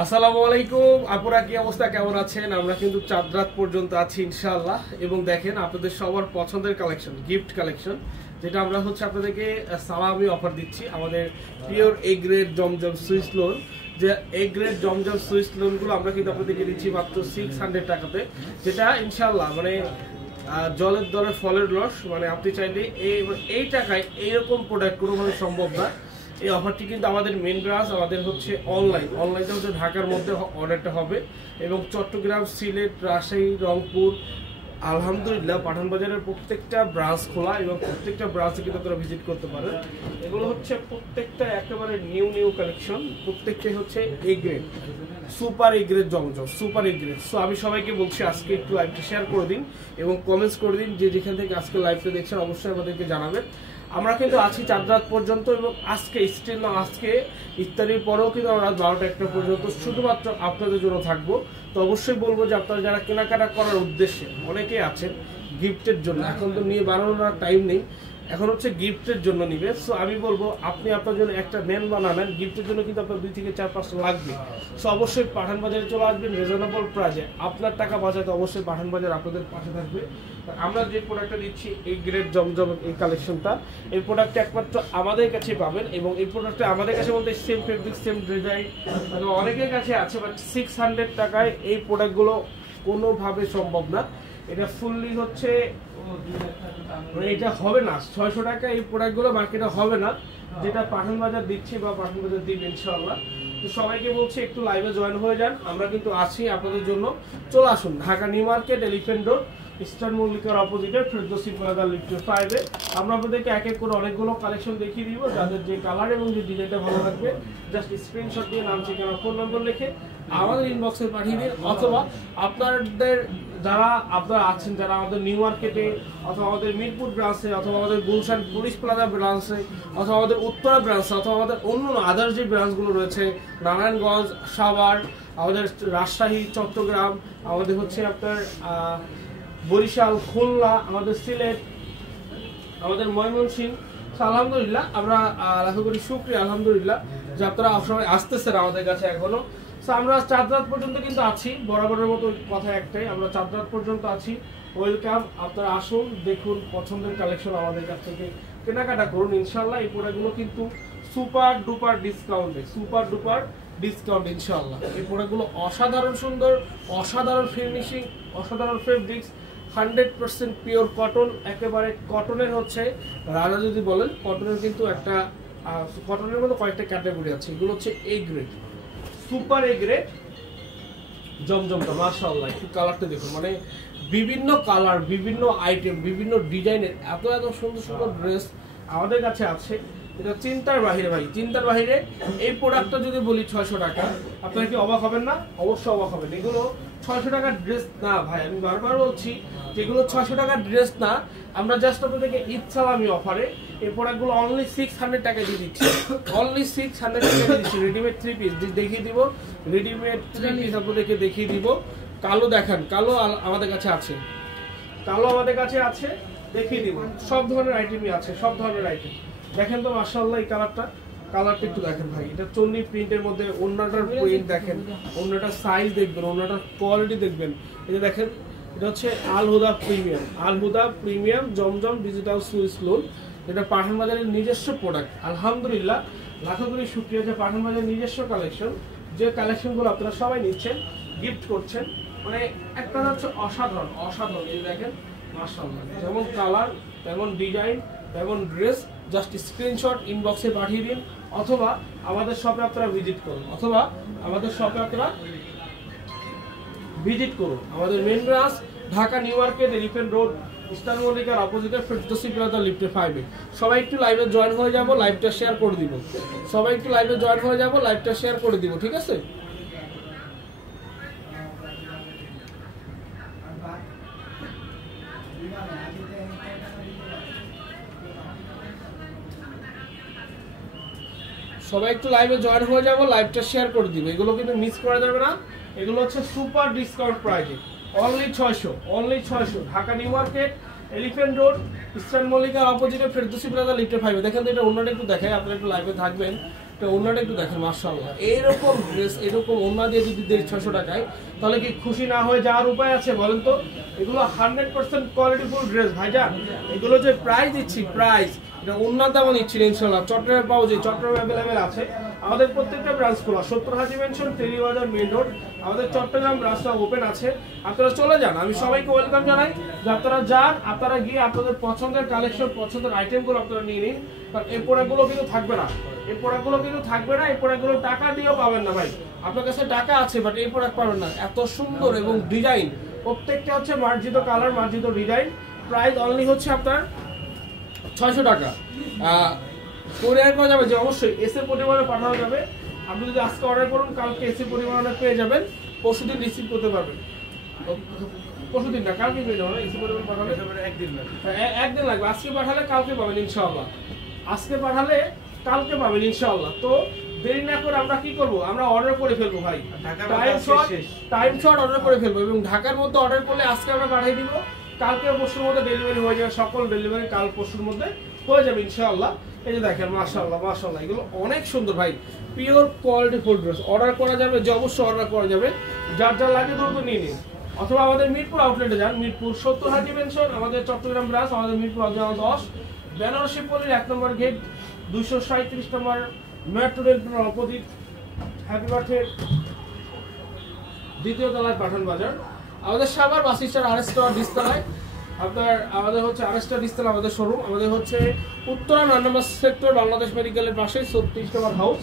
আসসালামু আলাইকুম আপুরা, কি অবস্থা, কেমন আছেন? আমরা কিন্তু চাঁদ রাত পর্যন্ত আছি ইনশাআল্লাহ। এবং দেখেন আপনাদের সবার পছন্দের কালেকশন, গিফট কালেকশন, যেটা আমরা আপনাদেরকে সালামি অফার দিচ্ছি। আমাদের পিওর এ গ্রেড জমজম সুইস লোন, যে এ গ্রেড জমজম সুইস লোনগুলো আমরা কিন্তু আপনাদেরকে দিচ্ছি মাত্র 600 টাকাতে, যেটা ইনশাআল্লাহ মানে জলের দরে ফলের রস। মানে আপনি চাইলে এই টাকায় এইরকম প্রোডাক্ট কোনোভাবে সম্ভব না। এই অফারটি কিন্তু আমাদের মেন ব্রাঞ্চ, আমাদের অনলাইনটা হচ্ছে ঢাকার মধ্যে অর্ডারটা হবে, এবং চট্টগ্রাম, সিলেট, রাজশাহী, রংপুর, আলহামদুলিল্লাহ পাঠান বাজারের প্রত্যেকটা ব্রাঞ্চ খোলা, এবং প্রত্যেকটা ব্রাঞ্চে কিন্তু আপনারা ভিজিট করতে পারেন। এগুলো হচ্ছে প্রত্যেকটা একেবারে নিউ কালেকশন, প্রত্যেকটাই হচ্ছে A grade, super A grade Zamzam, super A grade. So আমি সবাইকে বলছি আজকে একটু লাইভটা শেয়ার করে দিন এবং কমেন্টস করে দিন, যে যেখান থেকে আজকে লাইভটা দেখছেন অবশ্যই আমাদেরকে জানাবেন। আমরা কিন্তু আছি চাঁদ রাত পর্যন্ত, এবং আজকে স্টিল না, আজকে ইফতারির পরেও কিন্তু আমরা রাত 12টা-1টা পর্যন্ত শুধুমাত্র আপনাদের জন্য থাকবো। তো অবশ্যই বলবো যে আপনারা যারা কেনাকাটা করার উদ্দেশ্যে অনেকেই আছেন গিফটের জন্য, এখন তো নিয়ে বানানোর টাইম নেই, এখন হচ্ছে গিফটের জন্য নিবে। সো আমি বলবো আপনি আপনার জন্য একটা নেন বা না নেন, গিফটের জন্য কিন্তু আপনার 2 থেকে 4-5 লাগবে। সো অবশ্যই পাঠান বাজারে চলে আসবেন রিজনেবল প্রাইসে, আপনার টাকা বাঁচাতে অবশ্যই পাঠান বাজার আপনাদের পাশে থাকবে। আমরা যে প্রোডাক্টটা দিচ্ছি এই গ্রেড জমজম, এই কালেকশনটা, এই প্রোডাক্টটা একমাত্র আমাদের কাছে পাবেন। এবং এই প্রোডাক্টটা আমাদের কাছে বলতে সেম ফেব্রিক, সেম ডিজাইন মানে অনেকের কাছে আছে, বাট 600 টাকায় এই প্রোডাক্টগুলো কোনোভাবে সম্ভব না। এটা ফুললি হচ্ছে মানে এটা হবে না 600 টাকা, এই প্রোডাক্টগুলো মার্কেটে হবে না, যেটা পাঠান বাজার দিচ্ছি বা পাঠান বাজার দিবে ইনশাআল্লাহ। তো সবাইকে বলছি একটু লাইভে জয়েন হয়ে যান, আমরা কিন্তু আছি আপনাদের জন্য। চলে আসুন Dhaka new market, elephant road, eastern মল্লিকার অপোজিটে ফেরদৌসী প্লাজা লিফট 5-এ। আমরা আপনাদেরকে এক এক করে অনেকগুলো কালেকশন দেখিয়ে দিব, যাদের যে কালার এবং যে ডিজাইনটা ভালো লাগবে জাস্ট স্ক্রিনশট দিয়ে নাম, ঠিকানা, ফোন নম্বর লিখে আমাদের ইনবক্সে পাঠিয়ে দিন। অথবা আপনাদের যারা আপনারা আছেন, যারা আমাদের নিউ মার্কেটে অথবা আমাদের মিরপুর ব্রাঞ্চে অথবা আমাদের গুলশান পুলিশ প্লাজা ব্রাঞ্চে অথবা আমাদের উত্তরা ব্রাঞ্চে অথবা আমাদের অন্য আদার্স যে ব্রাঞ্চগুলো রয়েছে, নারায়ণগঞ্জ, সাভার, আমাদের রাজশাহী, চট্টগ্রাম, আমাদের হচ্ছে আপনার বরিশাল, খুলনা, আমাদের সিলেট, আমাদের ময়মনসিংহ। আলহামদুলিল্লাহ আমরা আশা করি শুকরিয়া আলহামদুলিল্লাহ যে আপনারা সবাই আসতেছেন আমাদের কাছে এখনো। সো আমরা চাঁদ রাত পর্যন্ত কিন্তু আছি, বরাবরের মতো কথা একটাই, আমরা চাঁদ রাত পর্যন্ত আছি। ওয়েলকাম, আপনারা আসুন, দেখুন, পছন্দের কালেকশন আমাদের কাছ থেকে কেনাকাটা করুন ইনশাআল্লাহ। এই প্রোডাক্টগুলো কিন্তু সুপার ডুপার ডিসকাউন্ট ইনশাআল্লাহ। এই প্রোডাক্টগুলো অসাধারণ সুন্দর, অসাধারণ ফিনিশিং, অসাধারণ ফেব্রিক্স, 100% পিওর কটন, একেবারে কটনের হচ্ছে রাজা যদি বলেন। কটনের কিন্তু একটা কটনের মধ্যে কয়েকটা ক্যাটাগরি আছে, এগুলো হচ্ছে A grade, super A grade জমজমটা। মাশাআল্লাহ, একটু কালারটা দেখুন, মানে বিভিন্ন কালার, বিভিন্ন আইটেম, বিভিন্ন ডিজাইনের এত সুন্দর ড্রেস আমাদের কাছে আছে, এটা চিন্তার বাহিরে ভাই, চিন্তার বাহিরে। এই প্রোডাক্টটা যদি বলি 600 টাকা, আপনারা কি অবাক হবেন না? অবশ্যই অবাক হবেন। এগুলো 600 টাকার ড্রেস না ভাই, আমি বারবার বলছি যেগুলো 600 টাকার ড্রেস না। আমরা জাস্ট আপনাদেরকে ঈদ সালামি অফারে এই প্রোডাক্টগুলো অনলি 600 টাকা দিয়ে দিচ্ছি, অনলি 600 টাকা দিয়ে দিচ্ছি। রেডিমেড 3 পিস দেখিয়ে দিব, রেডিমেড 3 পিস আপনাদেরকে দেখিয়ে দিব। কালো দেখান, কালো আমাদের কাছে আছে, কালো আমাদের কাছে আছে, দেখিয়ে দিব। সব ধরনের আইটেমই আছে, সব ধরনের আইটেম দেখেন তো। মাশাআল্লাহ, এই কালারটা একটু দেখেন ভাই, এটা চন্ডি প্রিন্টের মধ্যে, ওন্নাটার প্রিন্ট দেখেন, ওন্নাটার সাইজ দেখবেন, ওন্নাটার কোয়ালিটি দেখবেন। এটা দেখেন, এটা হচ্ছে আল হুদা প্রিমিয়াম জমজম ডিজিটাল সুইস লোন, এটা পাঠান বাজারের নিজস্ব প্রোডাক্ট। আলহামদুলিল্লাহ, লাখো কোটি শুকরিয়া যে পাঠান বাজারের নিজস্ব কালেকশন, যে কালেকশনগুলো আপনারা সবাই নিচ্ছেন, গিফট করছেন, মানে একটা হচ্ছে অসাধারণ। এই দেখেন মাশাআল্লাহ, যেমন কালার তেমন ডিজাইন তেমন ড্রেস, জাস্ট স্ক্রিনশট ইনবক্সে পাঠিয়ে দিন, অথবা আমাদের শপে আপনারা ভিজিট করুন, আমাদের main branch Dhaka new market, elephant road, eastern মল্লিকার অপোজিটে ফেরদৌসী প্লাজা লিফট 5-এ। সবাই একটু লাইভে জয়েন হয়ে যাব, লাইভটা শেয়ার করে দিব, ঠিক আছে? সবাই একটু লাইভে জয়েন হয়ে যাব, লাইভটা শেয়ার করে দিব। এগুলো কিন্তু মিস করা যাবে না, এগুলো হচ্ছে সুপার ডিসকাউন্ট প্রাইসে, only 600 Dhaka new market, elephant road, eastern মল্লিকার অপোজিটে ফেরদৌসী প্লাজা লিফট 5-এ। দেখেন তো, এটা অন্যটা একটু দেখাই, আপনারা একটু লাইভে থাকবেন, ওন্নাটা একটু দেখেন মাশাআল্লাহ, এইরকম ড্রেস এরকম ওন্না দিয়ে যদি দেয় 600 টাকায়, তাহলে কি খুশি না হয়ে যাওয়ার উপায় আছে বলেন তো? এগুলো 100% কোয়ালিটিফুল ড্রেস ভাইজান। এগুলো যে প্রাইস দিচ্ছি, প্রাইস এটা ওন্নার দামও নিচ্ছি ইনশাআল্লাহ। চট্টগ্রামে পাওয়া যায়, চট্টগ্রামে অ্যাভেলেবেল আছে আমাদের প্রত্যেকটা ব্রাঞ্চ খোলা। 70 হাজি মেনশন, টেরিবাজার মেইন রোড, আমাদের চট্টগ্রাম ব্রাঞ্চটা ওপেন আছে। আপনারা চলে যান, আমি সবাইকে ওয়েলকাম জানাই যে আপনারা যান, আপনারা গিয়ে আপনাদের পছন্দের কালেকশন, পছন্দের আইটেমগুলো আপনারা নিয়ে নিন। কারণ এই প্রোডাক্টগুলো কিন্তু থাকবে না, এই প্রোডাক্টগুলো কিন্তু থাকবে না, এই প্রোডাক্টগুলো টাকা দিয়েও পাবেন না ভাই। আপনার কাছে টাকা আছে বাট এই প্রোডাক্ট পাবেন না। এত সুন্দর এবং ডিজাইন, প্রত্যেকটা হচ্ছে মার্জিত কালার, মার্জিত ডিজাইন। প্রাইস অনলি হচ্ছে আপনার 600 টাকা। কোরিয়ার করা যাবে যে অবশ্যই এসের পরিমাণে পাঠানো যাবে। আপনি যদি আজকে অর্ডার করুন, কালকে এসের পরিমাণে পেয়ে যাবেন, পরশুদিন রিসিভ করতে পারবেন। পরশুদিন না, কালকে পেয়ে যাবেন। এসে পরিমাণ পাঠালে একদিন লাগবে। আজকে পাঠালে কালকে পাবেন ইনশাআল্লাহ, আজকে পাঠালে কালকে পাবেন ইনশাআল্লাহ। তো দেরি না করে আমরা কি করব, আমরা অর্ডার করে ফেলবো ভাই, টাইম শর্ট অর্ডার করে ফেলবো। এবং ঢাকার মধ্যে অর্ডার করলে আজকে আমরা পাঠিয়ে দিব, কালকে পরশুর মধ্যে ডেলিভারি হয়ে যাবে। সকল ডেলিভারি কাল পরশুর মধ্যে হয়ে যাবে ইনশাআল্লাহ। এই যে দেখেন মাশাআল্লাহ মাশাআল্লাহ, এগুলো অনেক সুন্দর ভাই, pure quality full dress. Order করা যাবে যে অবশ্যই অর্ডার করা যাবে, যার যা লাগে দ্রুত নিয়ে নিন। অথবা আমাদের মিরপুর আউটলেটে যান, মিরপুর 70 হাজি মেনশন, আমাদের চট্টগ্রাম ব্রাঞ্চ, আমাদের মিরপুর অরিজিনাল 10 বেনারসি পল্লীর 1 নম্বর গেট, 237 নম্বর metro rail opposite, happy birthday দ্বিতীয় তলায় পাঠান বাজার। আমাদের Savar bus stand RS tower ডিসতলায় আপনার, আমাদের হচ্ছে আরএস টাওয়ার ডিসতলা আমাদের শোরুম। আমাদের হচ্ছে উত্তরা 9 নম্বর সেক্টর, বাংলাদেশ মেডিকেলের পাশে 36 নম্বর হাউস,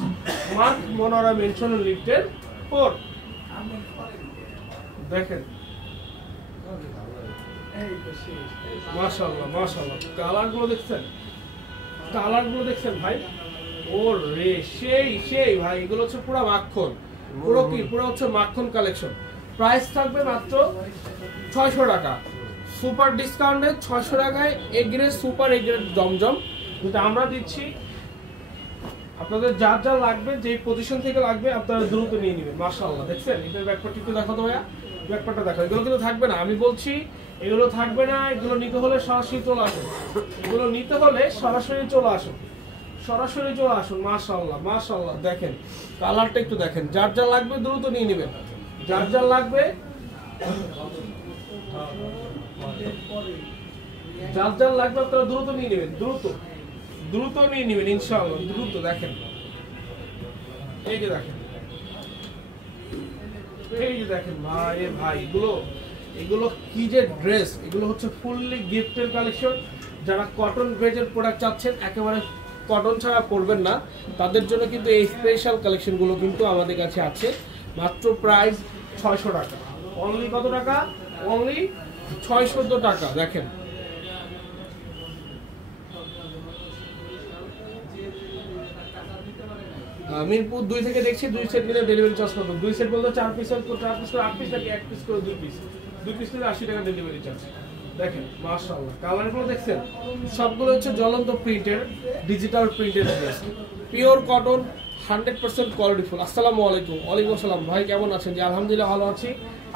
মার্ক মনোরা মেনশন লিফটের 4। দেখেন মাশাআল্লাহ মাশাআল্লাহ, কালারগুলো দেখছেন, কালারগুলো দেখছেন ভাই, ও রে সেই সেই ভাই। এগুলো হচ্ছে পুরো মাখন, পুরো কি পুরো হচ্ছে মাখন কালেকশন। প্রাইস থাকবে মাত্র 600 টাকা, সুপার ডিসকাউন্টে 600 টাকায় A grade super A grade জমজম, যেটা আমরা দিচ্ছি। আপনাদের যার যা লাগবে, যে পজিশন থেকে লাগবে আপনারা দ্রুত নিয়ে নেবেন। মাশাআল্লাহ দেখছেন, এটার ব্যাকপার্ট একটু দেখাতো ভাইয়া, ব্যাকপার্টটা দেখো। এগুলো কিন্তু থাকবে না, আমি বলছি এগুলো থাকবে না। এগুলো নিতে হলে সরাসরি চলে আসুন, এগুলো নিতে হলে সরাসরি চলে আসুন, সরাসরি চলে আসুন। মাশাআল্লাহ মাশাআল্লাহ, দেখেন কালারটা একটু দেখেন, যার যা লাগবে দ্রুত নিয়ে নেবেন, যার যা লাগবে যার যার লাগবে আপনারা দ্রুত নিয়ে নেবেন, দ্রুত দ্রুত নিয়ে নেবেন ইনশাআল্লাহ, দ্রুত। দেখেন এই যে দেখেন, এই যে দেখেন ভাই ভাই, এগুলো এগুলো কি যে ড্রেস, এগুলো হচ্ছে ফুললি গিফটের কালেকশন। যারা কটন গ্রেডের প্রোডাক্ট চাচ্ছেন, একেবারে কটন ছাড়া পরবেন না, তাদের জন্য কিন্তু এই স্পেশাল কালেকশনগুলো কিন্তু আমাদের কাছে আছে। মাত্র প্রাইস 600 টাকা, অনলি কত টাকা, অনলি 600 টাকা। দেখেন মিরপুর 2 থেকে দেখছি 2 সেট নিলে ডেলিভারি চার্জ কত? 2 সেট বলতে 4 পিস করে 4 পিস করে 8 পিস নাকি 1 পিস করে 2 পিস? 2 পিস নিলে 80 টাকা ডেলিভারি চার্জ। দেখেন মাশাআল্লাহ, কালারগুলো দেখছেন, সবগুলো হচ্ছে জ্বলন্ত প্রিন্টের, ডিজিটাল প্রিন্টের ড্রেস, পিওর কটন, 100% কোয়ালিটিফুল। আসসালামু আলাইকুম। ওয়ালাইকুম আসসালাম ভাই, কেমন আছেন? জি আলহামদুলিল্লাহ ভালো আছি,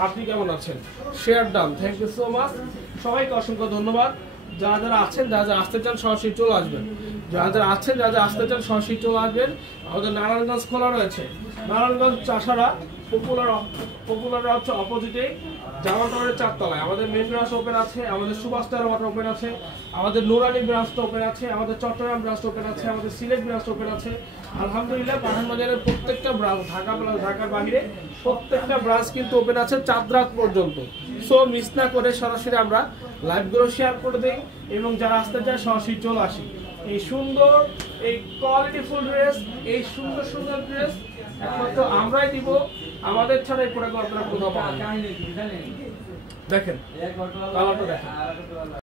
আপনি কেমন আছেন? Share done, thank you so much, সবাইকে অসংখ্য ধন্যবাদ। যারা যারা আছেন, যারা যারা আসতে চান সরাসরি চলে আসবেন, যারা যারা আছেন, যারা যারা আসতে চান সরাসরি চলে আসবেন। আমাদের নারায়ণগঞ্জ খোলা রয়েছে, নারায়ণগঞ্জ চাষারা পপুলার হচ্ছে অপোজিটে জামা টাওয়ারের 4 তলায়। আমাদের মেন ব্রাঞ্চ ওপেন আছে, আমাদের সুভাষ টাওয়ার ওপেন আছে, আমাদের নুরানি ব্রাঞ্চটা ওপেন আছে, আমাদের চট্টগ্রাম ব্রাঞ্চ ওপেন আছে, আমাদের সিলেট ব্রাঞ্চ ওপেন আছে। আলহামদুলিল্লাহ পাঠান বাজারের প্রত্যেকটা ব্রাঞ্চ, ঢাকার বাইরে প্রত্যেকটা ব্রাঞ্চ কিন্তু ওপেন আছে চাঁদরাত পর্যন্ত। সো মিস না করে সরাসরি আমরা লাইভগুলো শেয়ার করে দিই, এবং যারা আসতে চায় সরাসরি চলে আসি। এই সুন্দর, এই কোয়ালিটিফুল ড্রেস, এই সুন্দর সুন্দর ড্রেস একমাত্র আমরাই দিব, আমাদের ছাড়া এই প্রোডাক্ট আপনারা কোথাও পাবেন না। দেখেন কালারটা দেখেন।